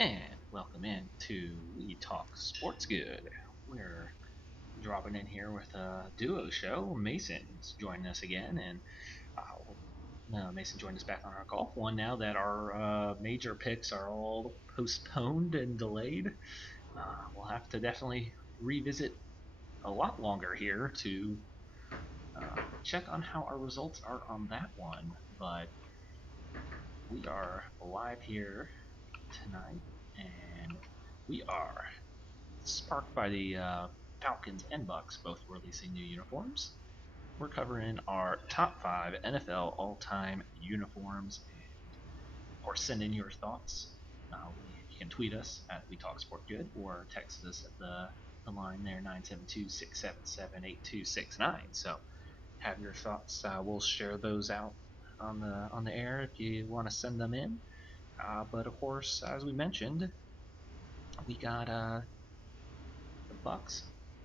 And welcome in to We Talk Sports Good. We're dropping in here with a duo show. Mason's joining us again, and Mason joined us back on our golf one now that our major picks are all postponed and delayed. We'll have to definitely revisit a lot longer here to check on how our results are on that one. But we are live here tonight, and we are sparked by the Falcons and Bucks both releasing new uniforms. We're covering our top 5 NFL all-time uniforms, and of course, send in your thoughts. You can tweet us at We Talk Sport Good or text us at the line there 972-677-8269. So have your thoughts. We'll share those out on the air if you want to send them in. But of course, as we mentioned, we got the Bucks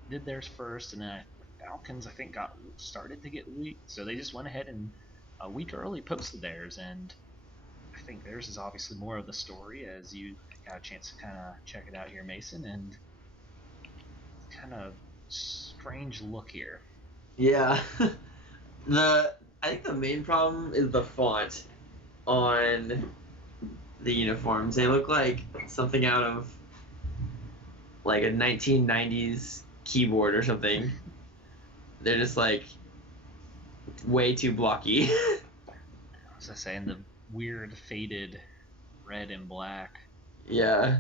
did theirs first, and then the Falcons I think got started to get leaked, so they just went ahead and a week early posted theirs, and I think theirs is obviously more of the story as you got a chance to kind of check it out here, Mason, and kind of strange look here. Yeah. the I think the main problem is the font on the uniforms. They look like something out of like a 1990s keyboard or something. They're just like way too blocky. As I say, in the weird faded red and black. Yeah.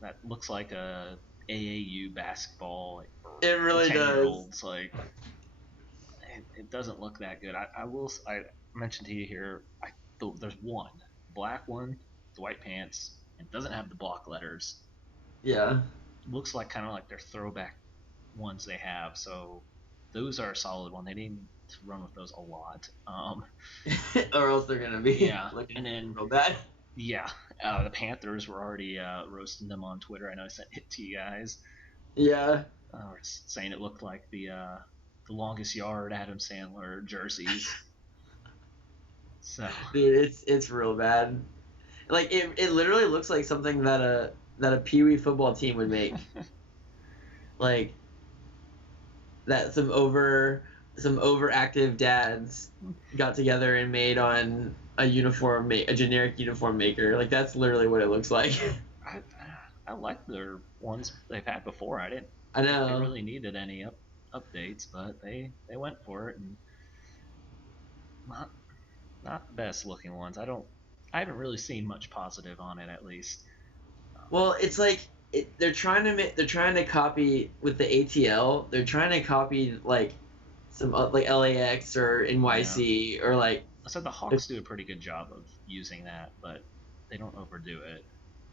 That looks like a AAU basketball like, for It really 10-year does. olds. Like it doesn't look that good. I mentioned to you here. There's one black one, with white pants, and doesn't have the block letters. Yeah. Looks like kind of like their throwback ones they have. So those are a solid one. They need to run with those a lot. Or else they're gonna be Yeah, looking and then real bad. yeah, the Panthers were already roasting them on Twitter. I know I sent it to you guys. Yeah. Saying it looked like the longest yard Adam Sandler jerseys. So Dude, it's real bad. Like it literally looks like something that a Pee Wee football team would make. Like that some overactive dads got together and made on a generic uniform maker. Like that's literally what it looks like. I I like their ones they've had before. I didn't I think they know. really needed any updates, but they went for it, and not not the best looking ones. I haven't really seen much positive on it at least. Well, it's like they're trying to copy with the ATL. They're trying to copy like some like LAX or Yeah, NYC or like I said the Hawks do a pretty good job of using that, but they don't overdo it.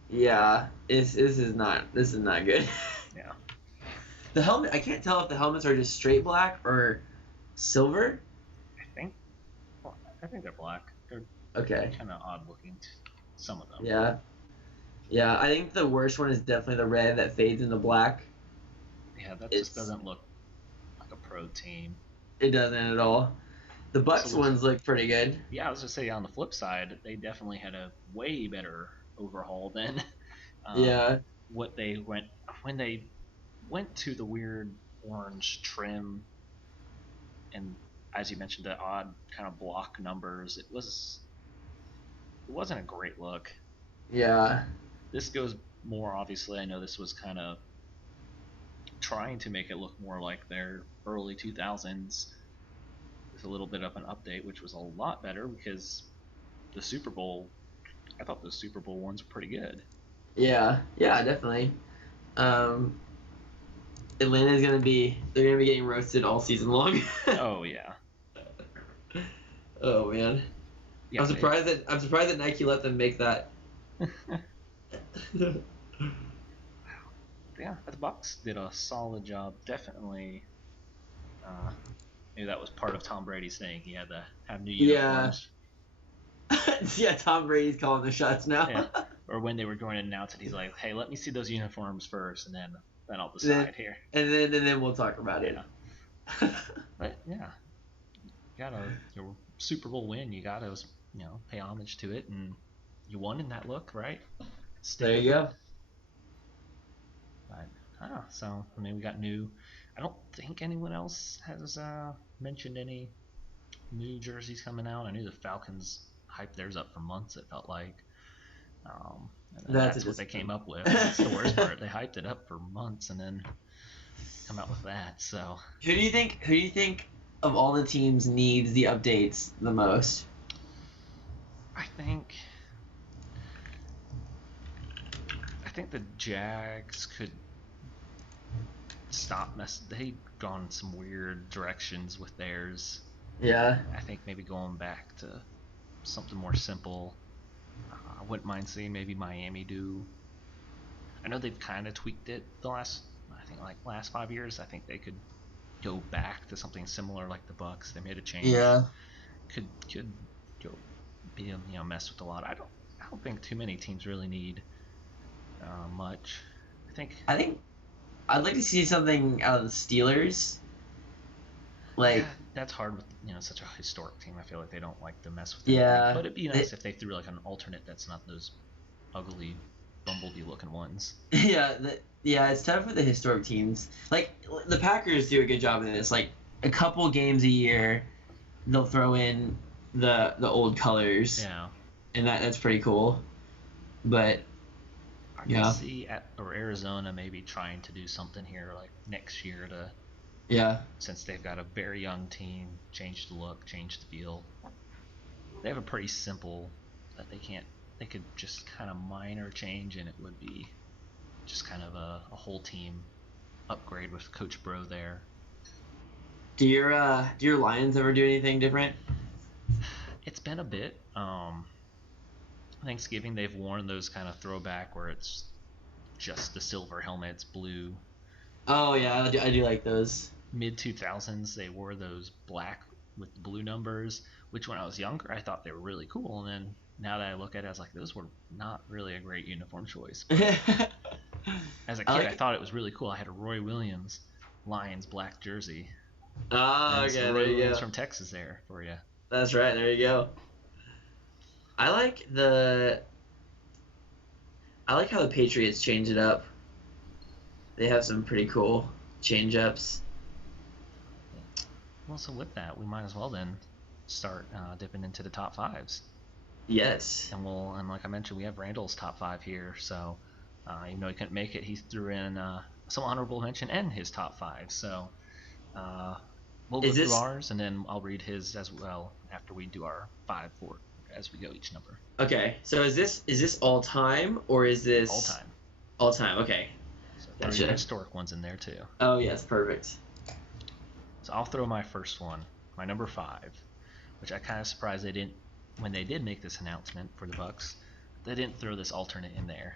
yeah. This is not good. Yeah, The helmet, I can't tell if the helmets are just straight black or silver. I think well, I think they're black. They're Okay. kind of odd looking, some of them. Yeah. Yeah, I think the worst one is definitely the red that fades into black. Yeah, that just It's doesn't look like a pro team. it doesn't at all. The Also Bucks looks ones look pretty good. yeah, I was just say on the flip side, they definitely had a way better overhaul than um, Yeah. what they went when they went to the weird orange trim and as you mentioned the odd kind of block numbers. It wasn't a great look. Yeah. This goes more obviously. I know this was kind of trying to make it look more like their early 2000s with a little bit of an update, which was a lot better because the Super Bowl. I thought the Super Bowl ones were pretty good. Yeah. Yeah, definitely. Um Atlanta's gonna be they're gonna be getting roasted all season long. Oh yeah, Oh man. yeah. They I'm surprised that Nike let them make that. yeah, the Bucks did a solid job. Definitely, uh, maybe that was part of Tom Brady's thing. He had to have new Yeah. uniforms. Yeah, Tom Brady's calling the shots Yeah, now. or when they were going to announce it, he's like, "Hey, let me see those uniforms first, and then I'll then decide here." and then we'll talk about it. Yeah, but yeah, you got a your Super Bowl win. You got to pay homage to it, and you won in that look, right? stick There with you it. go. But so I mean, we got new. I don't think anyone else has mentioned any new jerseys coming out. I knew the Falcons hyped theirs up for months. It felt like, and then That's a that's what they came up with. That's the worst part. They hyped it up for months and then come out with that. So Who do you think? Who do you think of all the teams needs the updates the most? I think the Jags could stop mess. They've gone some weird directions with theirs. Yeah. I think maybe going back to something more simple. I wouldn't mind seeing maybe Miami do. I know they've kind of tweaked it the last 5 years. I think they could go back to something similar like the Bucks. They made a change. Yeah. Could go be mess with a lot. I don't think too many teams really need much. I think I think I'd like to see something out of the Steelers. Like, yeah, that's hard with such a historic team. I feel like they don't like to mess with anything. yeah, But it'd be nice if they threw like an alternate that's not those ugly bumblebee looking ones. yeah, it's tough with the historic teams. Like the Packers do a good job of this. Like a couple games a year, they'll throw in the old colors, Yeah. and that's pretty cool. But I can see Arizona maybe trying to do something here like next year to yeah, since they've got a very young team, change the look, change the feel. They have a pretty simple that they could just kind of minor change and it would be just kind of a whole team upgrade with Coach Bro there. do your Lions ever do anything different? It's been a bit. Thanksgiving they've worn those kind of throwback where it's just the silver helmets, blue. Oh yeah, I do like those. Mid 2000s they wore those black with the blue numbers, which when I was younger I thought they were really cool, and then now that I look at it, I was like, those were not really a great uniform choice. But as a kid, I thought it was really cool. I had a Roy Williams Lions black jersey. Oh, okay, So there you Williams go. from Texas there for you. That's right. There you go. I like how the Patriots change it up. They have some pretty cool change ups. Well, so with that, we might as well then start dipping into the top fives. Yes. And like I mentioned, we have Randall's top five here. So even though he couldn't make it, he threw in some honorable mention and his top five. So we'll go through ours, and then I'll read his as well after we do our 5 4 as we go each number. Okay. So is this all time or is this all time? All time. Okay. So gotcha. Historic ones in there too. Oh yes, perfect. So I'll throw my first one, my number 5, which I kind of surprised they didn't when they did make this announcement for the Bucks. They didn't throw this alternate in there.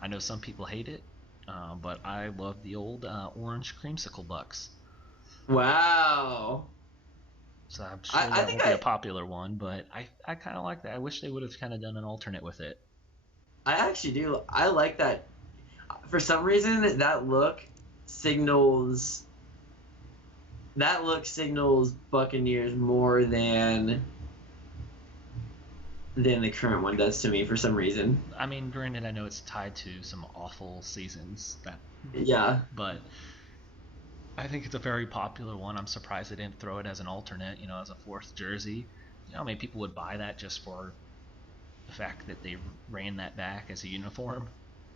I know some people hate it, but I love the old orange creamsicle Bucks. Wow. So I'm sure that won't be a popular one, but I kind of like that. I wish they would have kind of done an alternate with it. I actually do. I like that. For some reason, that look signals Buccaneers more than the current one does to me for some reason. I mean, granted, I know it's tied to some awful seasons. Yeah. But I think it's a very popular one. I'm surprised they didn't throw it as an alternate, as a 4th jersey. I mean, people would buy that just for the fact that they ran that back as a uniform.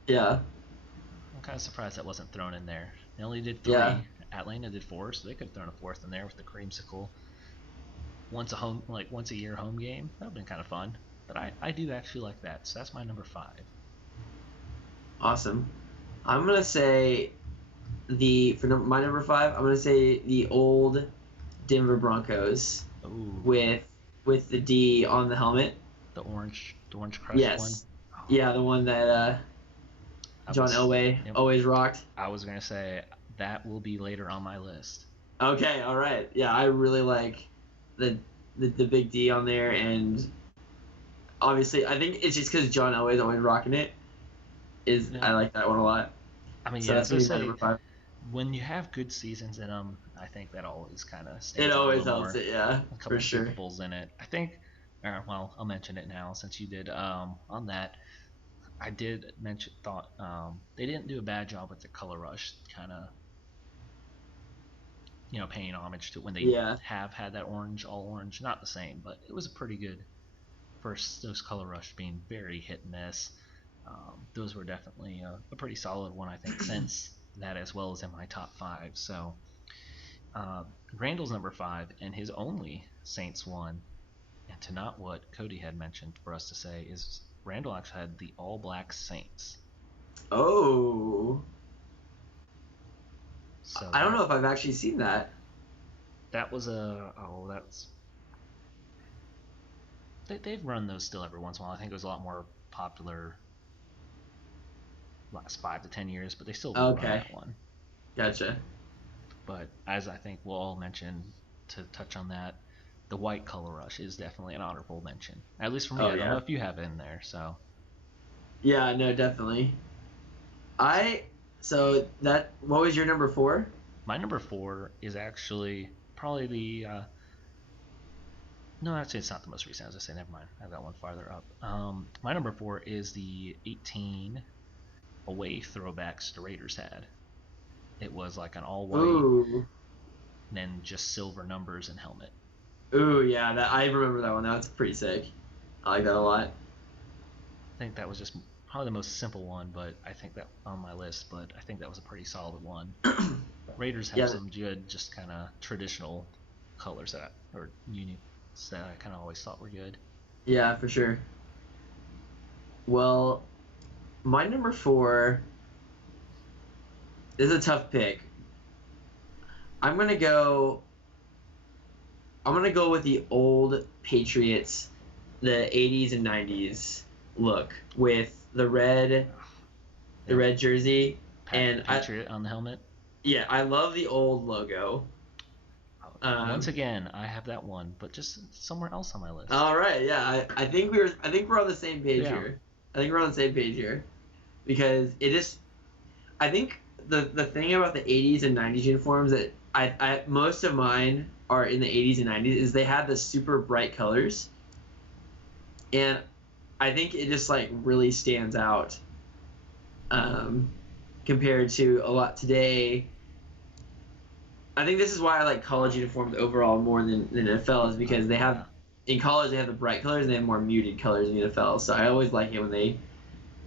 Yeah. I'm kind of surprised that wasn't thrown in there. They only did 3. Yeah. Atlanta did 4, so they could have thrown a 4th in there with the creamsicle. Once a year home game. That would have been kind of fun. But I do actually like that. So that's my number 5. Awesome. I'm gonna say my number 5. I'm gonna say the old Denver Broncos. Ooh. With the D on the helmet. The orange crush one. Oh. Yeah, the one that John Elway always rocked. I was gonna say that will be later on my list. Okay, all right. Yeah, I really like the big D on there, and obviously I think it's just because John Elway's always rocking it. I like that one a lot. I mean, so yeah, that's number 5. When you have good seasons in them, I think that always kind of stands out. It always helps it, yeah, a couple for sure. Bulls in it. I think. Well, I'll mention it now since you did on that. I did thought they didn't do a bad job with the color rush, kind of paying homage to when they Yeah. have had that all orange, not the same, but it was a pretty good first. Those color rush being very hit and miss. Those were definitely a pretty solid one, I think, since that as well as in my top five. So Randall's number five and his only Saints one, and to not what Cody had mentioned for us to say, is Randall actually had the all black Saints. Oh. So I don't know if I've actually seen that. That was they've run those still every once in a while. I think it was a lot more popular last 5 to 10 years, but they still do run Okay. that one. Gotcha. But as I think we'll all mention, to touch on that, the white color rush is definitely an honorable mention. At least for me. Oh, I don't yeah. know if you have it in there. So Yeah, no, definitely. What was your number 4? my number four is actually probably the no, actually it's not the most recent. As I say, never mind. I've got one farther up. My number four is the 18 away throwbacks the Raiders had. It was like an all white, Ooh. and then just silver numbers and helmet. Ooh, yeah, that I remember that one. That was pretty sick. I like that a lot. I think that was just probably the most simple one, but I think that on my list. But I think that was a pretty solid one. Raiders have Yeah. some good, just kind of traditional colors or unique that I kind of always thought were good. Yeah, for sure. Well, my number 4 is a tough pick. I'm gonna go. I'm gonna go with the old Patriots, the 80s and 90s look with the red jersey, and Patriot on the helmet. Yeah, I love the old logo. Once again, I have that one, but just somewhere else on my list. All right, yeah, I think we're on the same page here. I think we're on the same page here, because I think the thing about the 80s and 90s uniforms that I most of mine are in the 80s and 90s is they had the super bright colors, and I think it just like really stands out compared to a lot today. I think this is why I like college uniforms overall more than NFL, is because they have in college they have the bright colors and they have more muted colors in the NFL. So I always like it when they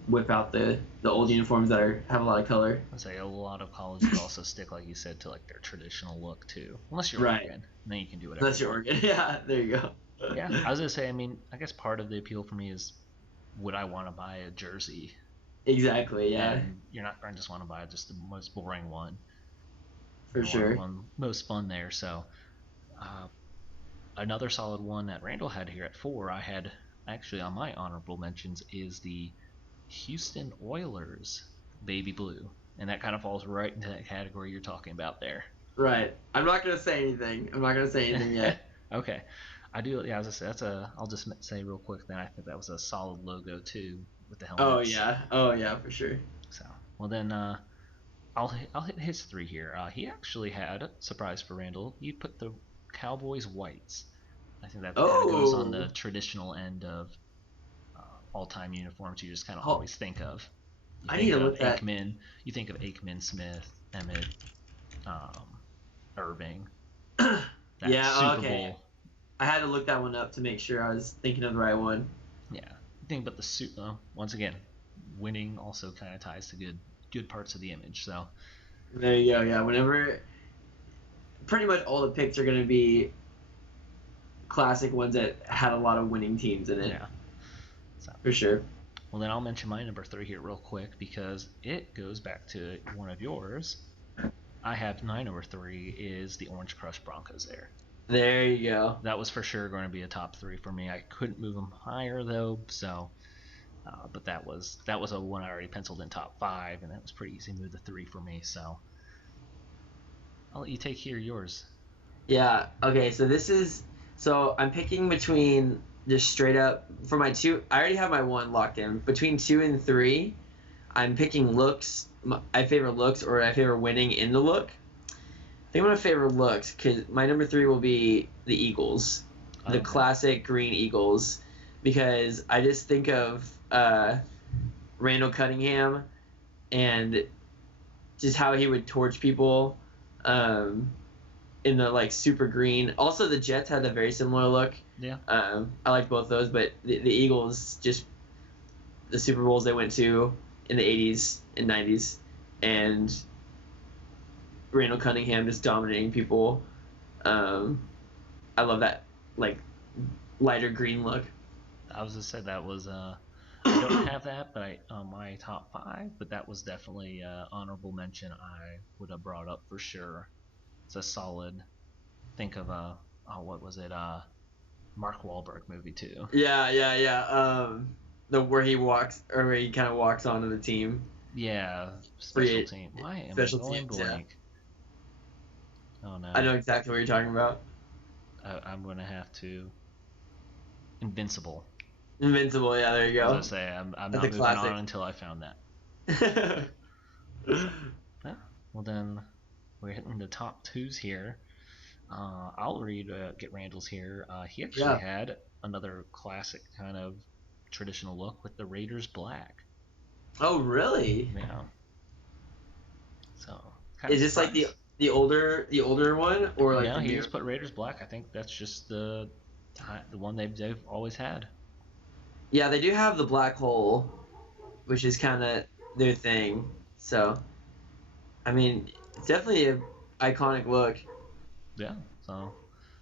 whip out the old uniforms that have a lot of color. I'd say a lot of colleges also stick, like you said, to like their traditional look too. Unless you're Right. Oregon, then you can do whatever. Unless you're Oregon, yeah. There you go. Yeah, I was gonna say. I mean, I guess part of the appeal for me is, would I want to buy a jersey? Exactly. Yeah. And you're not going to just want to buy just the most boring one. For sure. One most fun there. So, another solid one that Randall had here at 4, I had actually on my honorable mentions, is the Houston Oilers baby blue, and that kind of falls right into that category you're talking about there. Right. I'm not gonna say anything. Yet. Okay. I do. Yeah, as I said, I'll just say real quick. Then I think that was a solid logo too with the helmets. Oh yeah, for sure. So well then, I'll hit his 3 here. He actually had, surprise for Randall, he put the Cowboys whites. I think that kind of goes on the traditional end of all-time uniforms you just kind of always think of. I need to look at Aikman. You think of Aikman, Smith, Emmett, Irving. Yeah. Okay. Bowl. I had to look that one up to make sure I was thinking of the right one. Yeah. Think about the suit though. Once again, winning also kind of ties to good parts of the image. So there you go. Yeah. Whenever, pretty much all the picks are going to be classic ones that had a lot of winning teams in it. Yeah. So, for sure. Well, then I'll mention my number 3 here real quick because it goes back to one of yours. I have my number 3 is the Orange Crush Broncos there. There you go. That was for sure going to be a top 3 for me. I couldn't move them higher though, so but that was a one I already penciled in top 5, and that was pretty easy to move the 3 for me. So I'll let you take here yours. Yeah. Okay. So I'm picking between just straight up for my 2. I already have my 1 locked in. Between 2 and 3, I'm picking looks. I favor looks, or I favor winning in the look. I think I'm gonna favor looks because my number 3 will be the Eagles, the classic green Eagles, because I just think of Randall Cunningham and just how he would torch people in the like super green. Also, the Jets had a very similar look. Yeah. I liked both those, but the Eagles, just the Super Bowls they went to in the 80s and 90s, and Randall Cunningham just dominating people. I love that like lighter green look. I was just said that was I don't have that, but on my top 5, but that was definitely honorable mention. I would have brought up for sure. It's a solid. Think of what was it? Mark Wahlberg movie too. Yeah. The where he walks or where he kind of walks onto the team. Yeah, special team. Why am I going blank? Yeah. Oh no. I know exactly what you're talking about. I'm gonna have to. Invincible. Invincible, yeah, there you go. As I say, I'm not moving on until I found that. Yeah, well then, we're hitting the top 2s here. I'll read Get Randall's here. He actually had another classic kind of traditional look with the Raiders black. Oh, really? Yeah. So. Is this like the older one, or like? No, he just put Raiders black. I think that's just the one they've always had. Yeah, they do have the black hole, which is kind of their thing. So, I mean, it's definitely an iconic look. Yeah. So.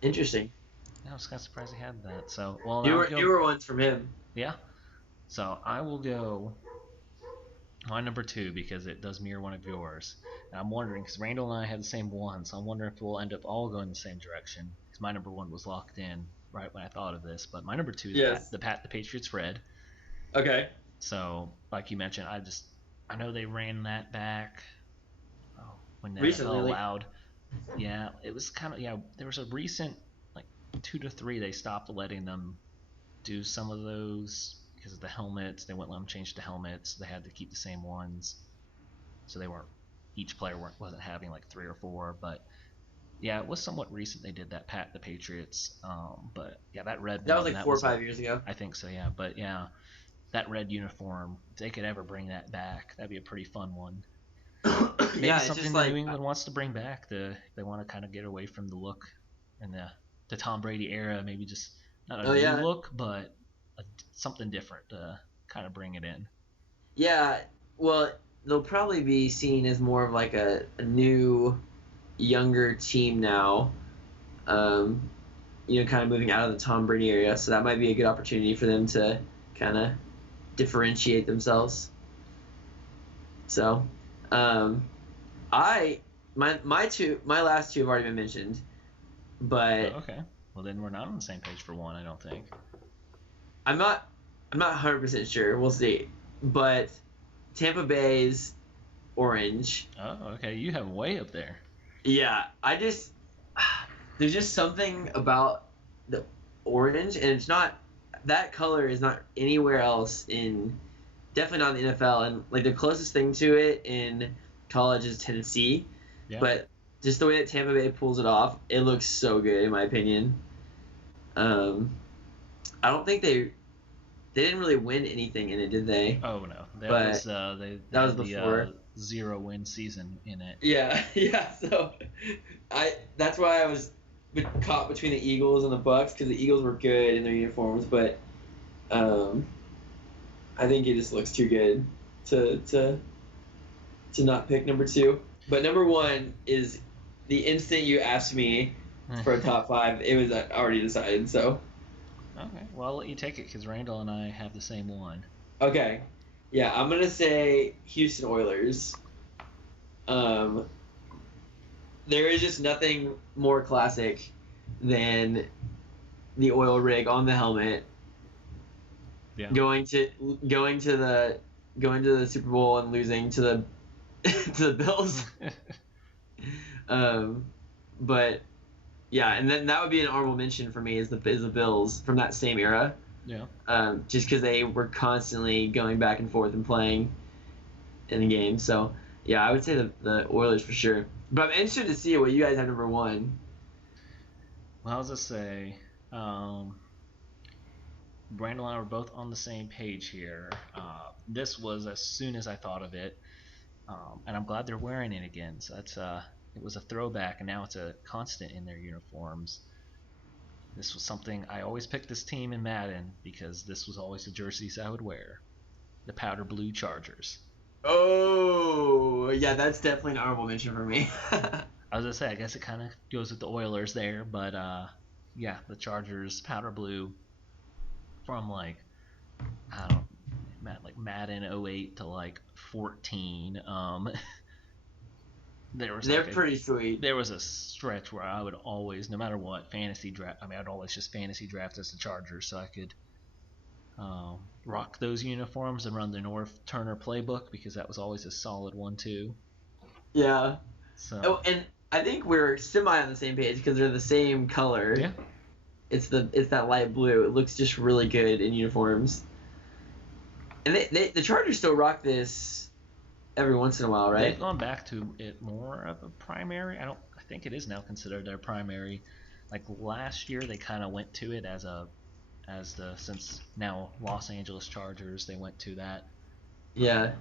Interesting. Yeah, I was kind of surprised he had that. So, well, newer ones from him. Yeah. So I will go my number 2 because it does mirror one of yours. And I'm wondering, because Randall and I had the same one, so I'm wondering if we'll end up all going the same direction. Because my number 1 was locked in right when I thought of this, but my number 2 is the Patriots red. Okay. So, like you mentioned, I know they ran that back. Oh, when the recently, NFL allowed. Yeah, it was kind of there was a recent 2 to 3 they stopped letting them do some of those because of the helmets. They wouldn't let them change the helmets. They had to keep the same ones, so they weren't. Each player wasn't having like 3 or 4, but yeah, it was somewhat recent. They did that the Patriots, but yeah, that red. That was like 4 or 5 years ago. I think so, yeah. But yeah, that red uniform. If they could ever bring that back, that'd be a pretty fun one. Maybe yeah, something just that New England wants to bring back. They want to kind of get away from the look and the Tom Brady era. Maybe just not a new look, but something different to kind of bring it in. Yeah, well, they'll probably be seen as more of like a new, younger team now. Kind of moving out of the Tom Brady area, so that might be a good opportunity for them to kind of differentiate themselves. So, my last 2 have already been mentioned, but okay. Well, then we're not on the same page for one, I don't think. I'm not 100% sure. We'll see. But Tampa Bay's orange. Oh, okay. You have way up there. Yeah, there's just something about the orange, and it's not that color is not anywhere else definitely not in the NFL, and like the closest thing to it in college is Tennessee. Yeah. But just the way that Tampa Bay pulls it off, it looks so good in my opinion. I don't think they didn't really win anything in it, did they? Oh no, that was before 0-win season in it. Yeah. So that's why I was caught between the Eagles and the Bucks, because the Eagles were good in their uniforms, but I think it just looks too good to not pick number 2. But number 1 is the instant you asked me for a top 5, it was already decided. So. Okay, well, I'll let you take it because Randall and I have the same one. Okay. Yeah, I'm going to say Houston Oilers. There is just nothing more classic than the oil rig on the helmet. Yeah. Going to the Super Bowl and losing to the to the Bills. But yeah, and then that would be an honorable mention for me is the Bills from that same era. Yeah. Just because they were constantly going back and forth and playing in the game. So yeah, I would say the Oilers for sure. But I'm interested to see what you guys have number 1. Well, I'll just say, Brandon and I were both on the same page here. This was as soon as I thought of it, and I'm glad they're wearing it again. So that's it was a throwback, and now it's a constant in their uniforms. This was something I always picked this team in Madden because this was always the jerseys I would wear. The powder blue Chargers. Oh, yeah, that's definitely an honorable mention for me. I was gonna say, I guess it kind of goes with the Oilers there, but yeah, the Chargers powder blue from like I don't like Madden 08 to like 14. They're pretty sweet. There was a stretch where I would always, no matter what, fantasy draft. I mean, I'd always just fantasy draft as the Chargers, so I could rock those uniforms and run the North Turner playbook because that was always a solid one too. Yeah. So. Oh, and I think we're semi on the same page because they're the same color. Yeah. It's that light blue. It looks just really good in uniforms. And the Chargers still rock this every once in a while, right? They've gone back to it more of a primary. I think it is now considered their primary. Like last year, they kind of went to it since now Los Angeles Chargers, they went to that. Yeah.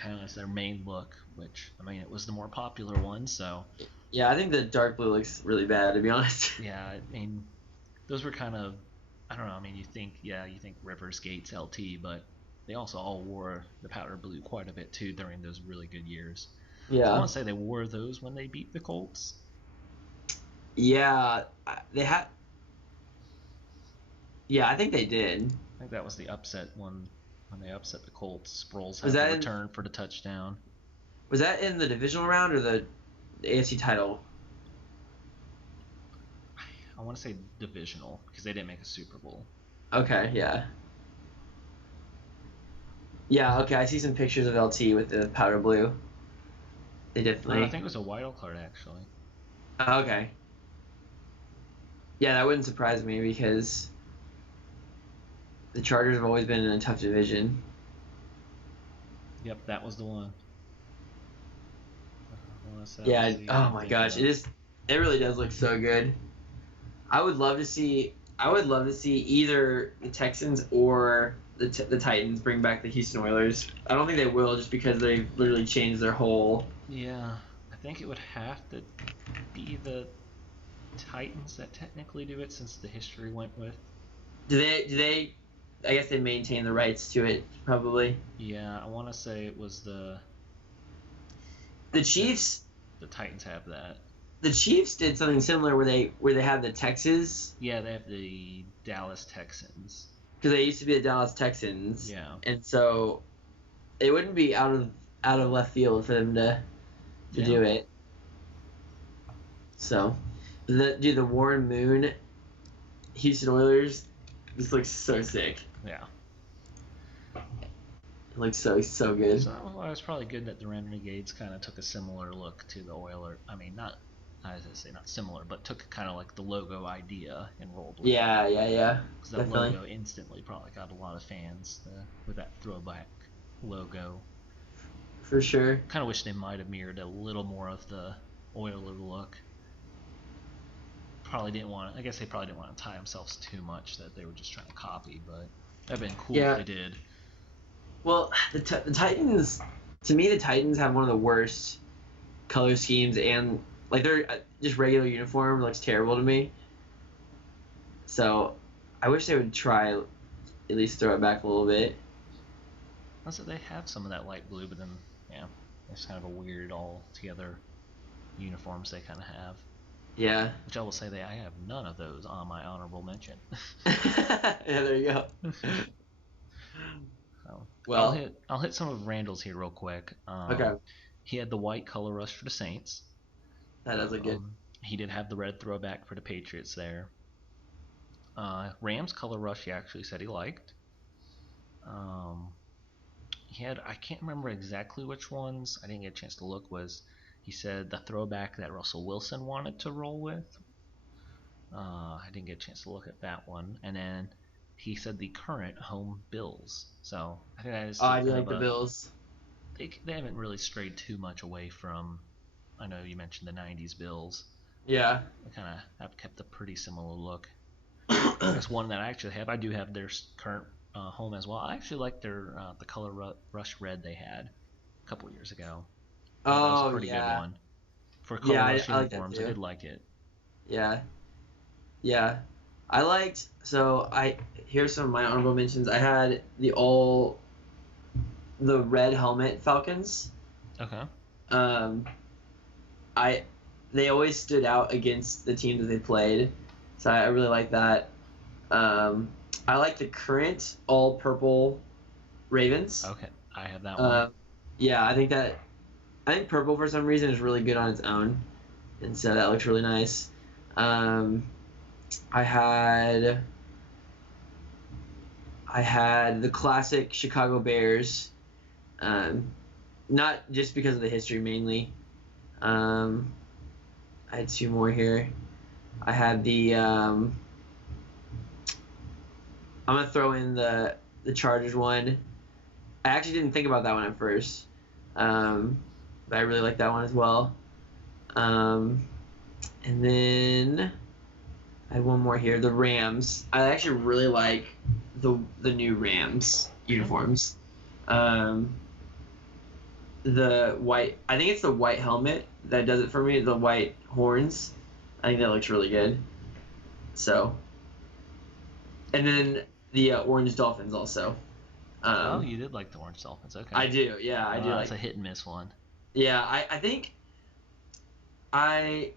Kind of as their main look, which I mean, it was the more popular one, so. Yeah, I think the dark blue looks really bad, to be honest. Yeah, I mean, those were kind of, I don't know. I mean, you think Rivers, Gates, LT, but they also all wore the powder blue quite a bit too during those really good years. Yeah. So I want to say they wore those when they beat the Colts. Yeah, they had. Yeah, I think they did. I think that was the upset one when they upset the Colts. Sproles had the return for the touchdown. Was that in the divisional round or the AFC title? I want to say divisional because they didn't make a Super Bowl. Okay, yeah. Yeah, okay, I see some pictures of LT with the powder blue. They definitely. I think it was a wild card, actually. Okay. Yeah, that wouldn't surprise me because the Chargers have always been in a tough division. Yep, that was the one. Yeah, oh my gosh, it really does look so good. I would love to see either the Texans or the Titans bring back the Houston Oilers. I don't think they will just because they've literally changed their whole. Yeah, I think it would have to be the Titans that technically do it since the history went with. Do they I guess they maintain the rights to it probably. Yeah, I want to say it was the Chiefs. The Titans have that. The Chiefs did something similar where they have the Texans. Yeah, they have the Dallas Texans. Because they used to be the Dallas Texans. Yeah. And so it wouldn't be out of left field for them to do it. So, the Warren Moon Houston Oilers, this looks so sick. Yeah. It looks so good. So it was probably good that the Renegades kind of took a similar look to the Oilers. I mean, not similar, but took kind of like the logo idea and rolled with it. Yeah. Because that logo instantly probably got a lot of fans with that throwback logo. For sure. Kind of wish they might have mirrored a little more of the Oiler look. I guess they probably didn't want to tie themselves too much that they were just trying to copy, but that'd been cool if they did. Well, the Titans, to me, the Titans have one of the worst color schemes, and like their just regular uniform looks terrible to me. So, I wish they would try at least throw it back a little bit. Also, they have some of that light blue, but then it's kind of a weird all together uniforms they kind of have. Yeah. Which I will say I have none of those on my honorable mention. Yeah, there you go. So, well, I'll hit some of Randall's here real quick. Okay. He had the white color rush for the Saints. That does look good. He did have the red throwback for the Patriots there. Rams color rush he actually said he liked. He had, I can't remember exactly which ones. I didn't get a chance to look. He said the throwback that Russell Wilson wanted to roll with. I didn't get a chance to look at that one. And then he said the current home Bills. So I think that is. I do like the Bills. They haven't really strayed too much away from. I know you mentioned the '90s Bills. Yeah. They kind of have kept a pretty similar look. I guess one that I actually have. I do have their current home as well. I actually like their the color rush red they had a couple years ago. I thought that was a Oh pretty good yeah, one for yeah, color rush I like that uniforms. I too. did like it. Yeah, yeah. I liked so I here's some of my honorable mentions. I had the red helmet Falcons. Okay. Um, I they always stood out against the team that they played, so I really like that. Um, I like the current all purple Ravens. Okay. I have that one. Uh, yeah, I think purple for some reason is really good on its own, and so that looks really nice. Um, I had I had the classic Chicago Bears, um, not just because of the history mainly. Um, I had two more here. I had I'm gonna throw in the Chargers one. I actually didn't think about that one at first, um, but I really like that one as well. Um, and then I had one more here. The Rams. I actually really like the new Rams uniforms. Um, the white. I think it's the white helmet that does it for me. The white horns. I think that looks really good. So, and then the orange dolphins also. Oh, Um, you did like the orange dolphins. Okay. I do. Yeah, I do That's like. a hit and miss one. Yeah, I think I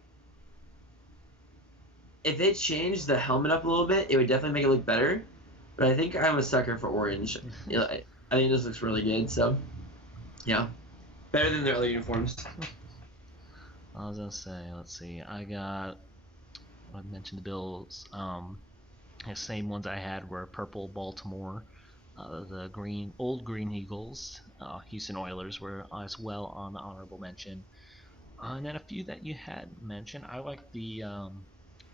if they changed the helmet up a little bit, it would definitely make it look better. But I think I'm a sucker for orange. I think this looks really good. So yeah, better than their other uniforms. I was gonna say, let's see. I mentioned the Bills. The same ones I had were purple Baltimore, the old Green Eagles, Houston Oilers were as well on the honorable mention, and then a few that you had mentioned. I like the I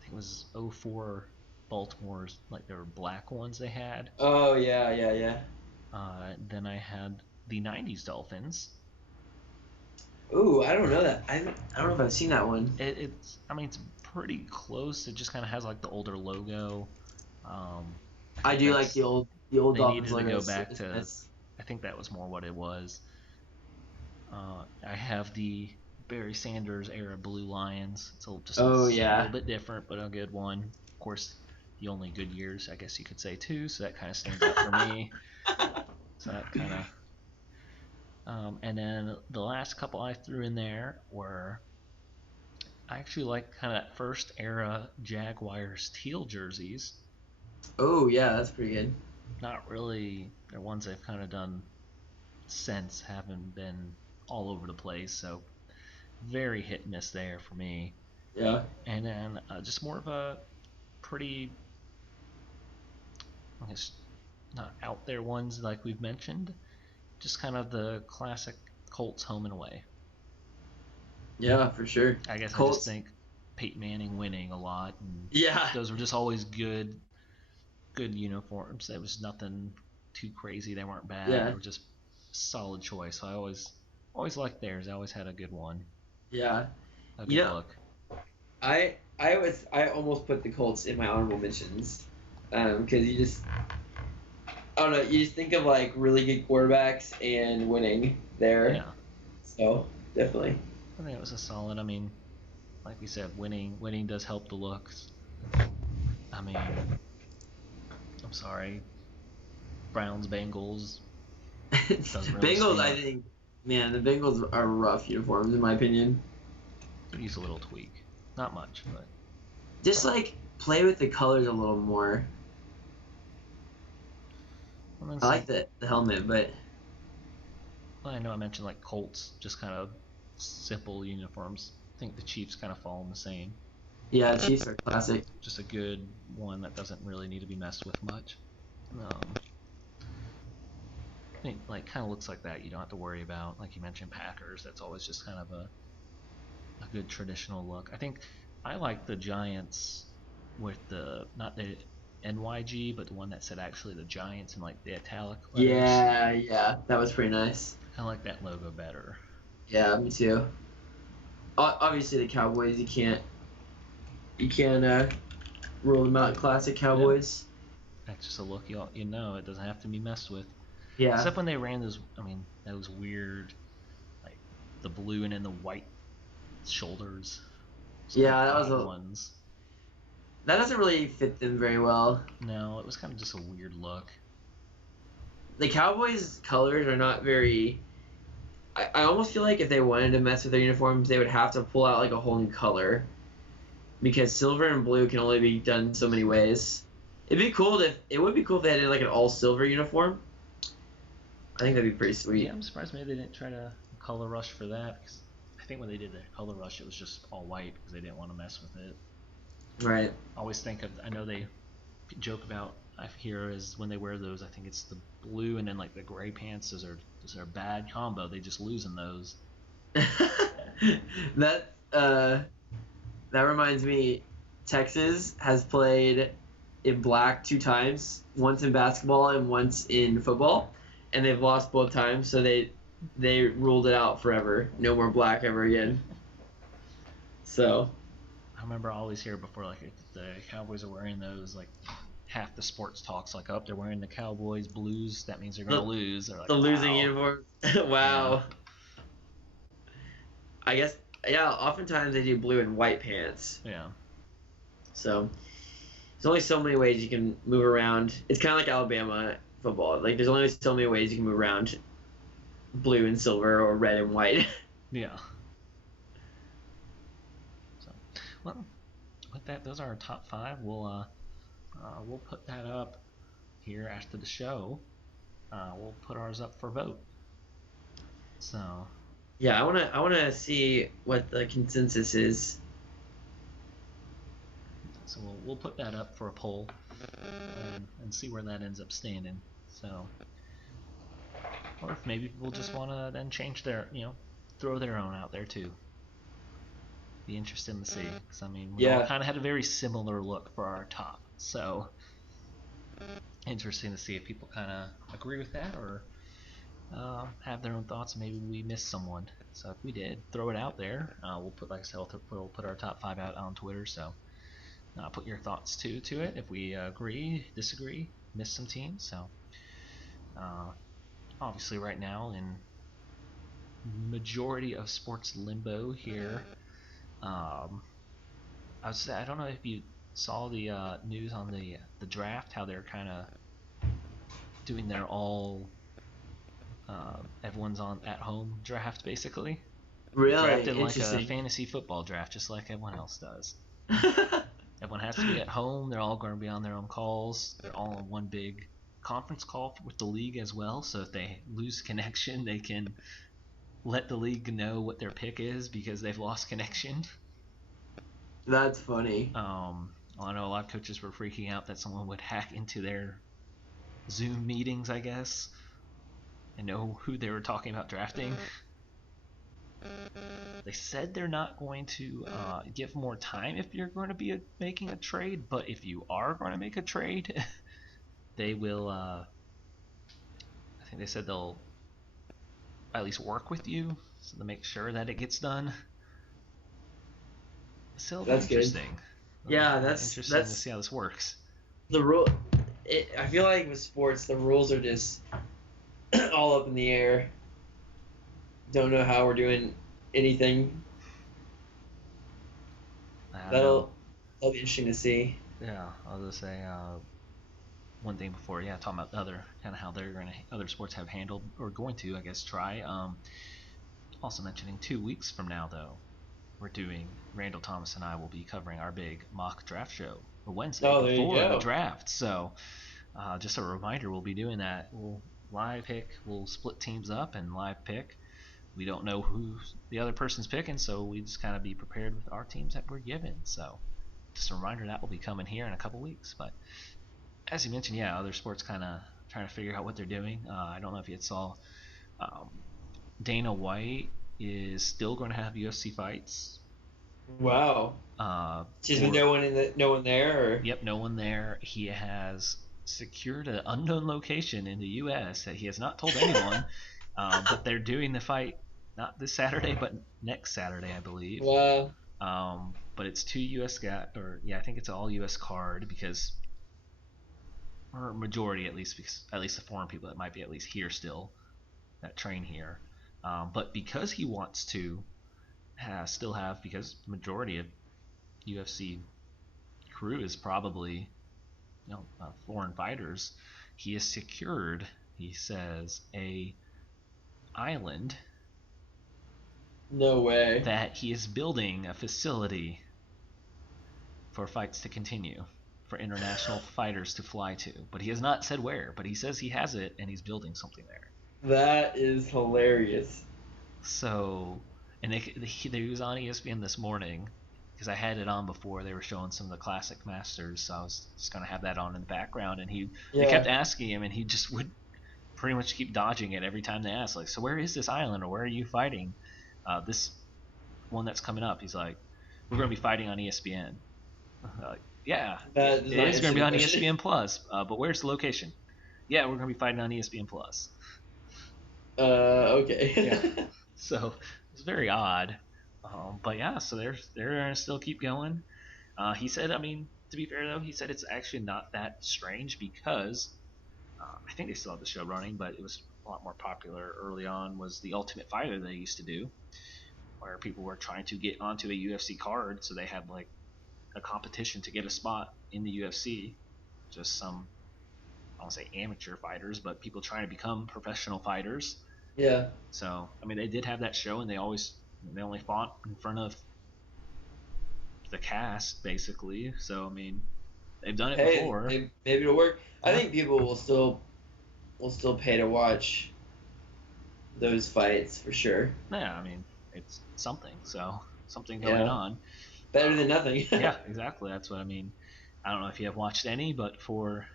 think it was '04 Baltimore's, like their black ones they had. Oh yeah, yeah, yeah. Then I had the '90s Dolphins. Ooh, I don't know that. I don't know if I've seen that one. It's I mean it's pretty close. It just kind of has like the older logo. I I think do like that's the old they Dolphins needed to logo. go back to. It's I think that was more what it was. I have the Barry Sanders era Blue Lions. It's oh just a little yeah, bit different, but a good one. Of course, the only good years, I guess you could say too. So that kind of stands out for me. So that kind of. And then the last couple I threw in there were I actually like kind of that first era Jaguars teal jerseys. oh yeah, that's pretty good. Not really. They're ones they've kind of done since, haven't been all over the place. So very hit and miss there for me. Yeah, And then just more of a pretty, I guess, not out there ones like we've mentioned. Just kind of the classic Colts home and away. yeah, for sure. I guess I just Colts. think Peyton Manning winning a lot, and Yeah, those were just always good uniforms. There was nothing too crazy. They weren't bad. They yeah, were just solid choice. So I always liked theirs. I always had a good one, yeah. a You good know, look. I almost put the Colts in my honorable mentions, because I don't know, you just think of like really good quarterbacks and winning there. Yeah, So definitely. I think it was a solid. I mean, like we said, winning does help the looks. I mean, I'm sorry, Browns Bengals doesn't really Bengals, stand I up. think, man, the Bengals are rough uniforms in my opinion. Could use a little tweak. Not much, but Just like play with the colors a little more. and then I like some. the helmet, but Well, I know I mentioned like Colts, just kind of simple uniforms. I think the Chiefs kind of fall in the same. yeah, Chiefs are classic. Just a good one that doesn't really need to be messed with much. Um, I think like kind of looks like that. You don't have to worry about, like you mentioned, Packers. That's always just kind of a good traditional look. I think I like the Giants with the not the NYG, but the one that said actually the Giants in like the italic letters. Yeah, yeah, that was pretty nice. I like that logo better. Yeah, me too. Obviously, the Cowboys, you can't rule them out. Classic Cowboys. That's just a look you know. It doesn't have to be messed with. Yeah. Except when they ran those. I mean, those weird, like the blue and then the white shoulders. Yeah, that was ones. That doesn't really fit them very well. No, it was kind of just a weird look. The Cowboys' colors are not very. I almost feel like if they wanted to mess with their uniforms, they would have to pull out like a whole new color, because silver and blue can only be done so many ways. It would be cool if they had like an all silver uniform. I think that'd be pretty sweet. Yeah, I'm surprised maybe they didn't try to color rush for that, because I think when they did the color rush, it was just all white because they didn't want to mess with it. Right. I always think of, I know they joke about, I hear is when they wear those, I think it's the blue and then like the gray pants. Those are a bad combo. They just lose in those. That reminds me, Texas has played in black 2 times, once in basketball and once in football, and they've lost both times, so they ruled it out forever. No more black ever again. So I remember I always hear before, like, if the Cowboys are wearing those, like, half the sports talks, like, oh, they're wearing the Cowboys blues, that means they're going to lose. Like, the losing wow. uniform. Wow. Yeah. I guess, yeah, oftentimes they do blue and white pants. Yeah. So there's only so many ways you can move around. It's kind of like Alabama football. Like, there's only so many ways you can move around blue and silver or red and white. Yeah. So, well, with that, those are our top 5. We'll put that up here after the show. We'll put ours up for vote. So. Yeah, I wanna see what the consensus is. So we'll put that up for a poll and see where that ends up standing. So, or if maybe people just want to then change their, throw their own out there too. Be interesting to see, because I mean, we all kind of had a very similar look for our top. So, interesting to see if people kind of agree with that or have their own thoughts. Maybe we missed someone. So if we did, throw it out there. We'll put, like I said, we'll put our top 5 out on Twitter. So. Put your thoughts to it if we agree, disagree, miss some teams. So, obviously, right now in majority of sports limbo here, I don't know if you saw the news on the draft, how they're kind of doing their all everyone's on at home draft basically. Really drafted like a fantasy football draft, just like everyone else does. Everyone has to be at home. They're all going to be on their own calls. They're all on one big conference call with the league as well. So if they lose connection, they can let the league know what their pick is because they've lost connection. That's funny. I know a lot of coaches were freaking out that someone would hack into their Zoom meetings, I guess, and know who they were talking about drafting. They said they're not going to give more time if you're going to be making a trade, but if you are going to make a trade, they will. I think they said they'll at least work with you so to make sure that it gets done. Still, that's interesting. Good. Yeah, that's interesting to see how this works. The rule. I feel like with sports, the rules are just all up in the air. Don't know how we're doing anything. That'll be interesting to see. Yeah, I'll just say one thing before, talking about other kind of how they're going to other sports have handled or going to, I guess, try. Also mentioning 2 weeks from now though, we're doing Randall Thomas and I will be covering our big mock draft show for Wednesday before the draft. So just a reminder, we'll be doing that. We'll live pick. We'll split teams up and live pick. We don't know who the other person's picking, so we just kind of be prepared with our teams that we're given. So just a reminder that will be coming here in a couple weeks. But as you mentioned, other sports kind of trying to figure out what they're doing. I don't know if you saw Dana White is still going to have UFC fights. Wow. Just with no one there? Or? Yep, no one there. He has secured an unknown location in the U.S. that he has not told anyone. But they're doing the fight not this Saturday, but next Saturday, I believe. Wow. but it's two U.S. or yeah, I think it's all U.S. card because, or majority at least, because at least the foreign people that might be at least here still that train here. But because he wants to still have, because majority of UFC crew is probably foreign fighters, he has secured, he says, a island. No way. That he is building a facility for fights to continue, for international fighters to fly to. But he has not said where, but he says he has it and he's building something there. That is hilarious. So, and he was on ESPN this morning because I had it on before they were showing some of the classic masters, so I was just going to have that on in the background. And they kept asking him, and he just would pretty much keep dodging it every time they asked, like, so where is this island, or where are you fighting? This one that's coming up. He's like, we're going to be fighting on ESPN. Yeah, it's going to be on ESPN Plus, but where's the location? Yeah, we're going to be fighting on ESPN Plus. Okay. Yeah. So it's very odd, but yeah. So they're going to still keep going. He said, I mean, to be fair though, he said it's actually not that strange because I think they still have the show running, but it was a lot more popular early on. Was the Ultimate Fighter they used to do, where people were trying to get onto a UFC card, so they had like a competition to get a spot in the UFC. Just some, I don't say amateur fighters, but people trying to become professional fighters. Yeah. So I mean, they did have that show, and they only fought in front of the cast basically. So I mean, they've done it before. Maybe it'll work. I think people will still pay to watch those fights for sure. Yeah, I mean, it's something. So something going on. Better than nothing. Yeah, exactly. That's what I mean. I don't know if you have watched any, but for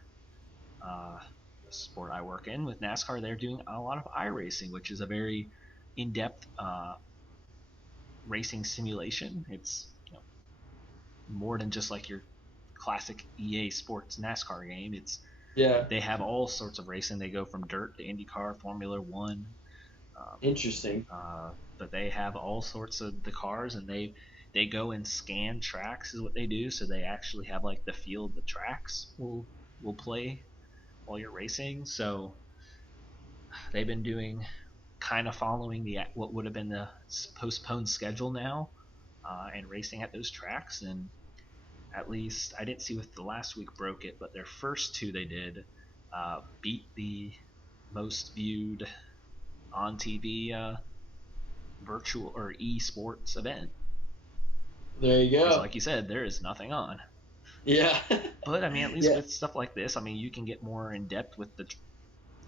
the sport I work in with NASCAR, they're doing a lot of iRacing, which is a very in-depth racing simulation. It's more than just like your classic EA Sports NASCAR game. They have all sorts of racing. They go from dirt to IndyCar, Formula One. Interesting. But they have all sorts of the cars, and they go and scan tracks is what they do. So they actually have like the field, the tracks will play while you're racing. So they've been doing kind of following what would have been the postponed schedule now, and racing at those tracks. And at least I didn't see what the last week broke it, but their first two they did beat the most viewed on TV virtual or esports event. There you go. Because like you said, there is nothing on. Yeah. But I mean, at least with stuff like this, I mean, you can get more in depth with the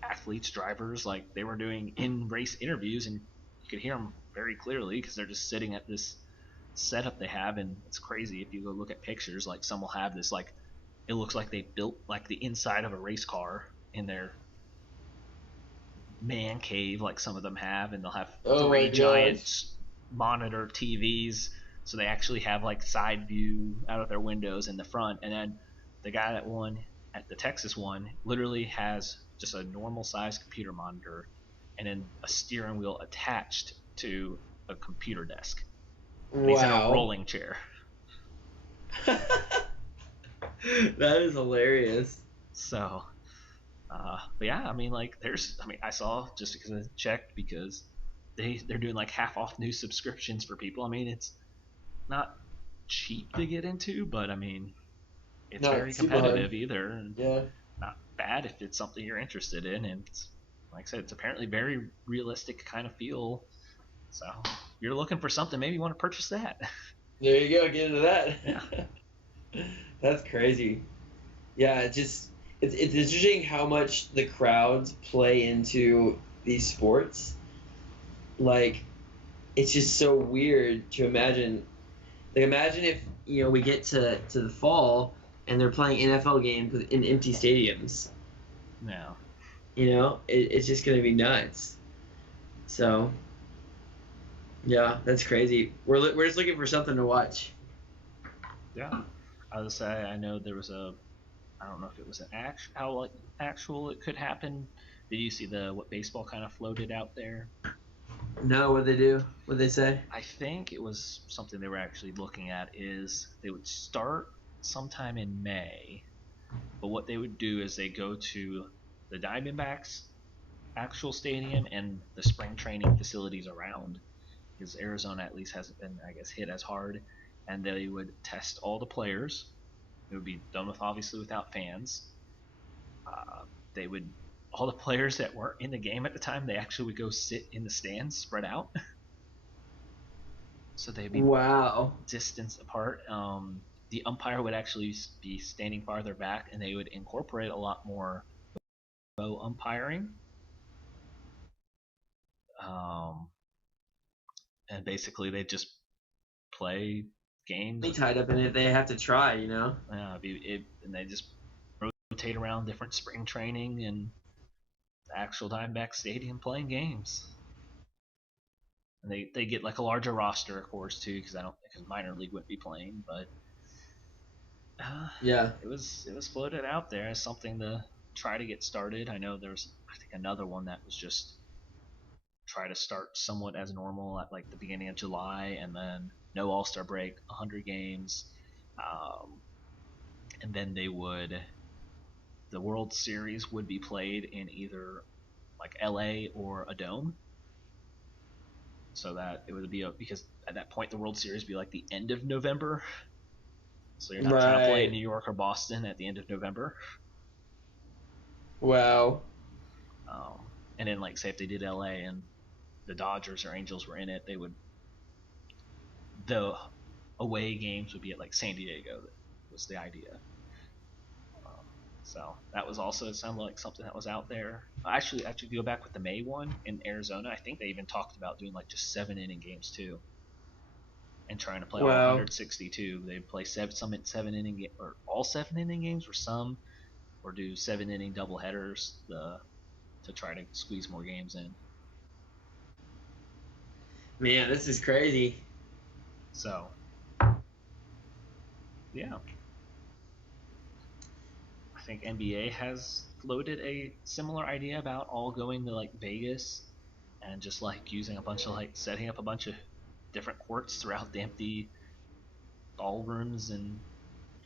athletes, drivers. Like they were doing in race interviews, and you could hear them very clearly because they're just sitting at this setup they have, and it's crazy. If you go look at pictures, like some will have this, like it looks like they built like the inside of a race car in their man cave, like some of them have, and they'll have three giant monitor TVs, so they actually have like side view out of their windows in the front. And then the guy that won at the Texas one literally has just a normal size computer monitor and then a steering wheel attached to a computer desk. And he's in a rolling chair. That is hilarious. So but yeah, I mean, like, I saw just because I checked because they're doing like half off new subscriptions for people. I mean, it's not cheap to get into, but I mean, it's very competitive either. And not bad if it's something you're interested in. And it's, like I said, it's apparently very realistic kind of feel. So if you're looking for something, maybe you want to purchase that. There you go, get into that. Yeah. That's crazy. Yeah, it's interesting how much the crowds play into these sports. Like, it's just so weird to imagine. Like, imagine if we get to the fall and they're playing NFL games in empty stadiums. No. It's just gonna be nuts. So, yeah, that's crazy. We're just looking for something to watch. Yeah, I would say I know there was I don't know if it was how actual it could happen. Did you see what baseball kind of floated out there? No, what they do? What they say? I think it was something they were actually looking at is they would start sometime in May, but what they would do is they go to the Diamondbacks actual stadium and the spring training facilities around, because Arizona at least hasn't been, I guess, hit as hard, and they would test all the players. It would be done with obviously without fans. They would all the players that weren't in the game at the time, they actually would go sit in the stands, spread out, so they'd be Wow. distance apart. The umpire would actually be standing farther back, and they would incorporate a lot more bow umpiring. Um, and basically, they just play games They with, tied up in it. They have to try, you know. and they just rotate around different spring training and the actual Diamondback Stadium playing games. And they get like a larger roster, of course, too, because minor league wouldn't be playing, but Yeah. it was floated out there as something to try to get started. I know there's I think another one that was just try to start somewhat as normal at like the beginning of July, and then no All Star break, 100 games, um, and then the World Series would be played in either like LA or a dome, so that it would be because at that point the World Series would be like the end of November, so you're not trying to play in Right. New York or Boston at the end of November. Wow. And then like say if they did LA and the Dodgers or Angels were in it, the away games would be at like San Diego. That was the idea. Um, so that was also, it sounded like something that was out there. Actually, go back with the May one in Arizona. I think they even talked about doing like just 7 inning games too, and trying to play all Wow. 162. They'd play some at 7 inning or all 7 inning games, or some, or do 7 inning double headers to try to squeeze more games in. Man, this is crazy. So yeah, I think NBA has floated a similar idea about all going to like Vegas and just like using a bunch of like setting up a bunch of different courts throughout the empty ballrooms and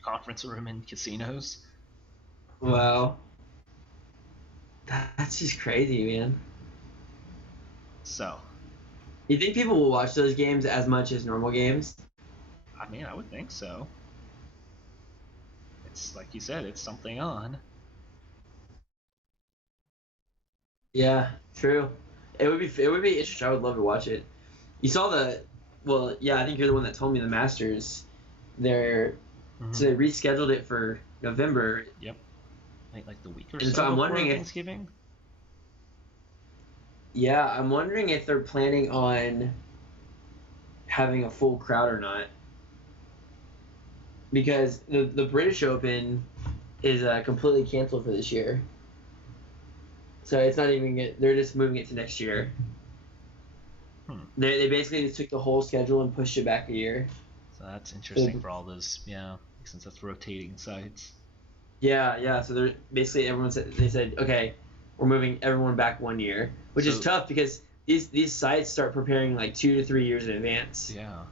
conference room and casinos. Wow. That's just crazy, man. So, You think people will watch those games as much as normal games? I mean, I would think so. It's like you said, it's something on. Yeah, true. It would be interesting. I would love to watch it. You saw the well, yeah, I think you're the one that told me the Masters. They're Mm-hmm. so they rescheduled it for November, Yep. I think like the week or and so so I'm before wondering if Thanksgiving. yeah, I'm wondering if they're planning on having a full crowd or not, because the British Open is completely canceled for this year. So it's not even they're just moving it to next year. Hmm. They basically just took the whole schedule and pushed it back a year. So that's So interesting for all those, yeah, since that's rotating sites. yeah, yeah. So they're basically everyone said they said okay, we're moving everyone back 1 year, which is So tough because these sites start preparing like 2 to 3 years in advance. yeah,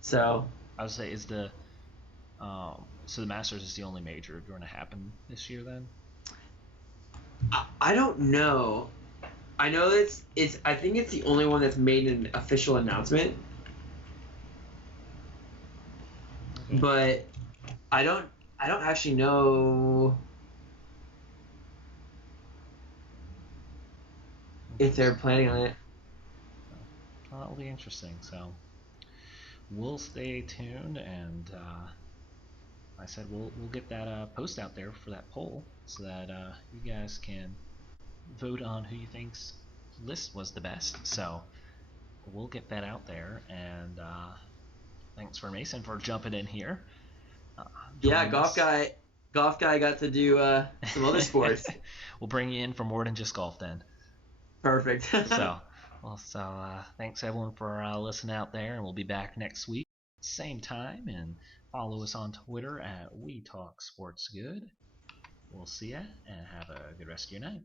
So I would say is the so the Masters is the only major going to happen this year then. I don't know. I know it's I think it's the only one that's made an official announcement, Okay. but I don't I don't actually know if they're Interesting. planning on it. So, well, that'll be interesting. So we'll stay tuned, and I said we'll get that post out there for that poll, so that you guys can vote on who you think's list was the best. So we'll get that out there, and thanks for Mason for jumping in here, uh, Yeah, joining us. golf guy got to do some other sports. We'll bring you in for more than just golf then. Perfect. So, thanks everyone for listening out there, and we'll be back next week, same time, and follow us on Twitter at We Talk Sports Good. We'll see ya, and have a good rest of your night.